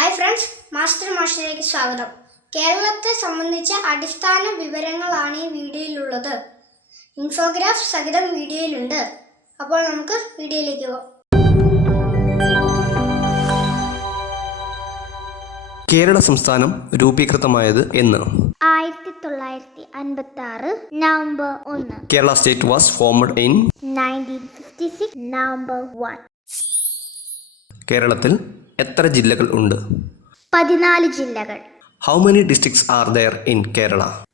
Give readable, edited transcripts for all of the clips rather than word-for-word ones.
Hi friends, master മാഷിലേക്ക് സ്വാഗതം. കേരളത്തെ സംബന്ധിച്ച അടിസ്ഥാന വിവരങ്ങളാണ് ഈ വീഡിയോയിലുള്ളത്. ഇൻഫോഗ്രാഫ് സഹിതം വീഡിയോയിലുണ്ട്. അപ്പോൾ നമുക്ക് വീഡിയോയിലേക്ക് പോകാം. കേരള സംസ്ഥാനം രൂപീകൃതമായത് എന്ന്? 1956 November 1. Kerala state was formed in 1956 November 1. കേരളത്തിൽ എത്ര ജില്ലകൾ ഉണ്ട്? 14 ജില്ലകൾ. How many districts are there in Kerala?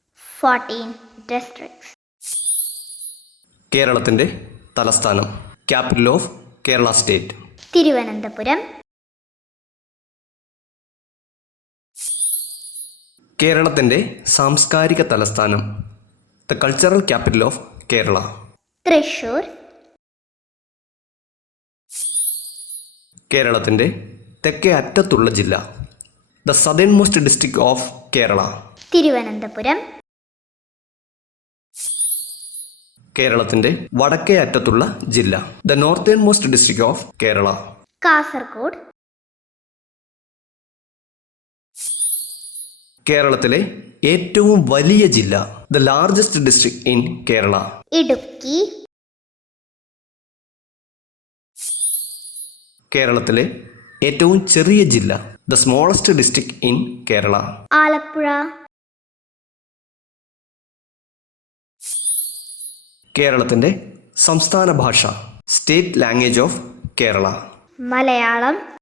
14 districts. കേരളത്തിന്റെ തലസ്ഥാനം. Capital of Kerala state. Thiruvananthapuram. കേരളത്തിന്റെ സാംസ്കാരിക തലസ്ഥാനം. The cultural capital of Kerala. Thrissur. കേരളത്തിന്റെ തെക്കേ അറ്റത്തുള്ള ജില്ല. The southernmost district of Kerala. Thiruvananthapuram. കേരളത്തിന്റെ വടക്കേ അറ്റത്തുള്ള ജില്ല. The northernmost district of Kerala. Kasaragod. കേരളത്തിലെ ഏറ്റവും വലിയ ജില്ല. The largest district in Kerala. Idukki. കേരളത്തിലെ ഏറ്റവും ചെറിയ ജില്ല. The smallest district in Kerala. Alappuzha. കേരളത്തിന്റെ സംസ്ഥാന ഭാഷ. State language of Kerala. Malayalam.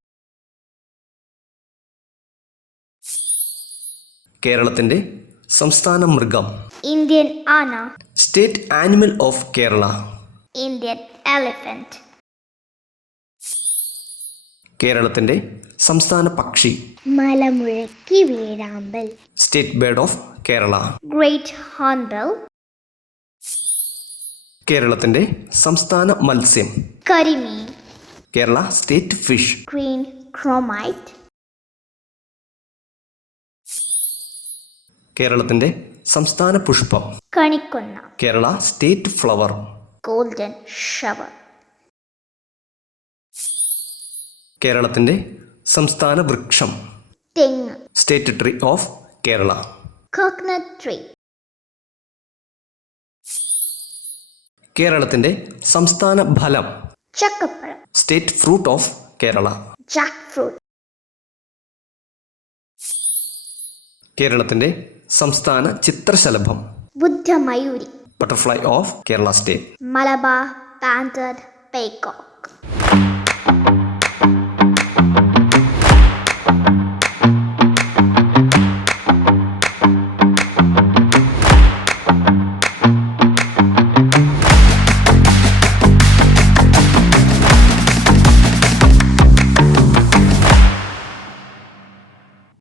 കേരളത്തിന്റെ സംസ്ഥാന മൃഗം. ഇന്ത്യൻ ആന. State animal of Kerala. Indian elephant. കേരളത്തിന്റെ സംസ്ഥാന പക്ഷി. മലമുഴക്കി വേഴാമ്പൽ. State bird of Kerala. Great hornbill. കേരളത്തിന്റെ സംസ്ഥാന മത്സ്യം. കരിമീൻ. Kerala state fish. Green chromite. കേരളത്തിന്റെ സംസ്ഥാന പുഷ്പം. കണിക്കൊന്ന. Kerala state flower. Golden shower. കേരളത്തിന്റെ സംസ്ഥാന വൃക്ഷം. തെങ്ങ്. State tree of Kerala. Coconut tree. കേരളത്തിന്റെ സംസ്ഥാന ഫലം. ചക്കപ്പഴം. State fruit of Kerala. Jackfruit. കേരളത്തിന്റെ സംസ്ഥാന ചിത്രശലഭം. ബുദ്ധമയൂരി. Butterfly of Kerala state. Malabar banded peacock.